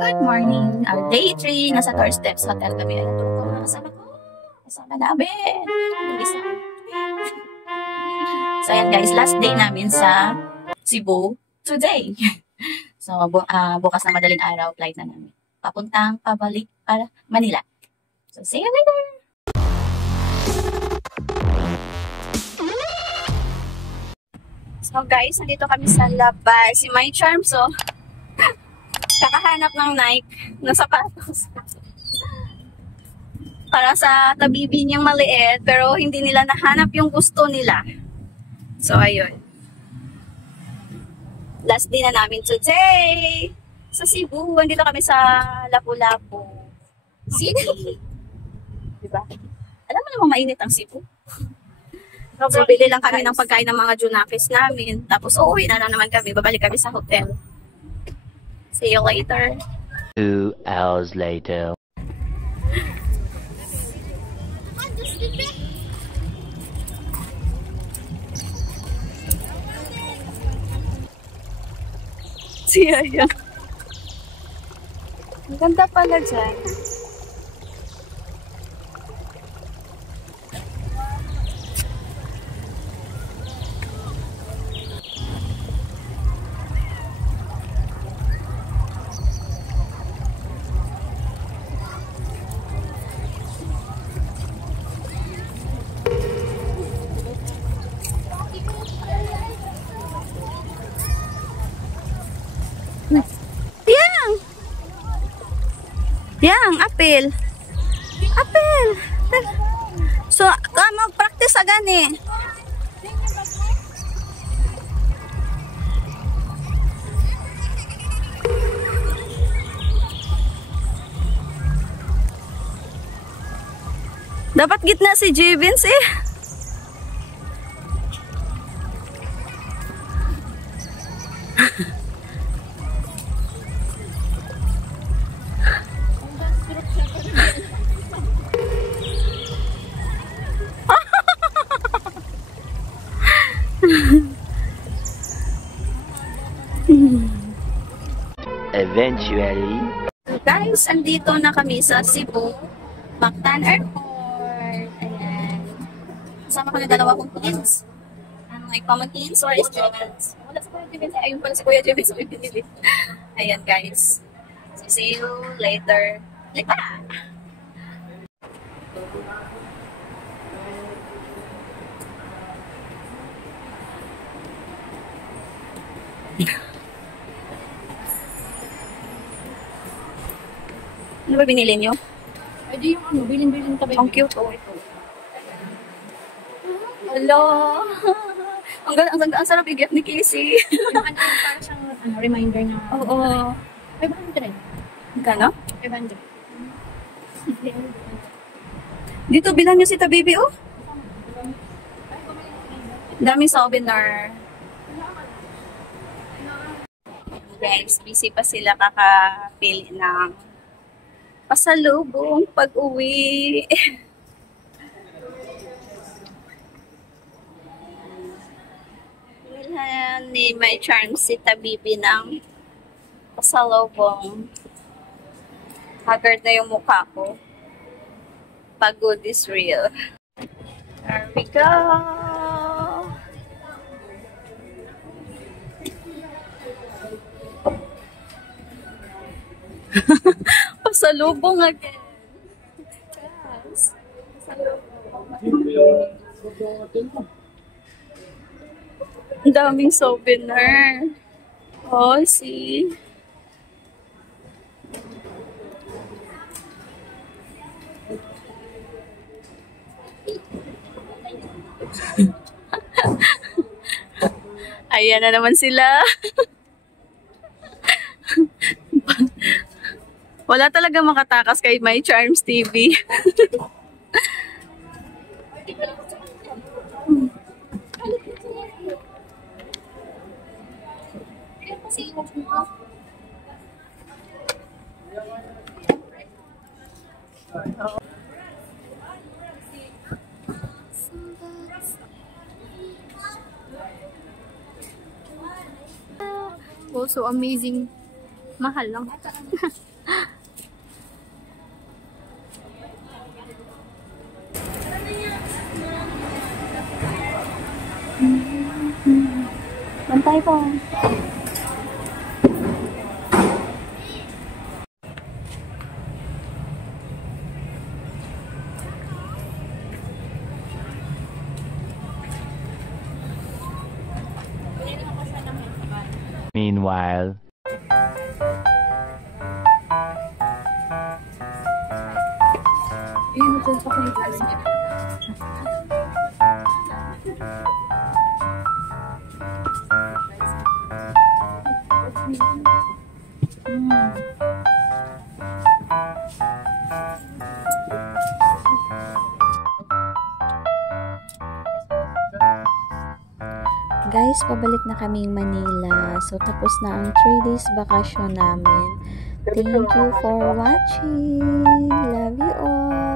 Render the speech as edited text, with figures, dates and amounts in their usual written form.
Good morning. Day 3, nasa Tour Steps Hotel kami. Ayan, tulog ko mga kasama ko. Kasama namin. Yung isa. So, ayan guys, last day namin sa Cebu today. So, bukas na madaling araw, flight na namin. Pabalik para Manila. So, see you later! So guys, nandito kami sa labas. Si My Charm, so kakahanap ng Nike na sapatos. Para sa tabibi niyang maliit, pero hindi nila nahanap yung gusto nila. So ayun. Last day na namin today sa Cebu. Nandito kami sa Lapu-Lapu City. Diba? Alam mo naman mainit ang Cebu. So, bili lang kami ng pagkain ng mga junakis namin. Tapos, uuwi na naman kami. Babalik kami sa hotel. See you later. 2 hours later. Siya yan. Ang ganda pala dyan. Yang, apel. Apel. So, mag-practice agad eh. Dapat gitna si Jevins eh. Eventually. Guys, andito na kami sa Cebu Mactan Airport. Ayan. Kasama ko na dalawa kong kids. Like pamangkins or students. Wala sa Kuya Jevins. Ayun pala si Kuya Jevins. Ayan guys. So, see you later. Like that. Ano ba binili nyo? Ay, di yung ano, bilin-bilin tabi. Ang cute, oh, ito. Hello! ang sarap i-get ni Casey. Yung ano, parang siyang reminder na. Oo. 500. Magkano? 500. Dito, bilang nyo si Tabibi, oh. Daming souvenir. Guys, busy pa sila kakapili ng pasalubong pag-uwi. Bilhan ni My Charm si Tabibi ng pasalubong. Haggard na yung mukha ko. Pagod is real. There we go. Pasalubong again. Yes. Ang daming souvenir. Oh, see? Ayan na naman sila. Wala talaga makatakas kay My Charms TV. Also amazing Mahal lang. Bantay po. Meanwhile. Ayun, nagpunta ko yung class niya. Guys, pabalik na kaming Manila. So, tapos na ang 3 days vacation namin. Thank you for watching. Love you all.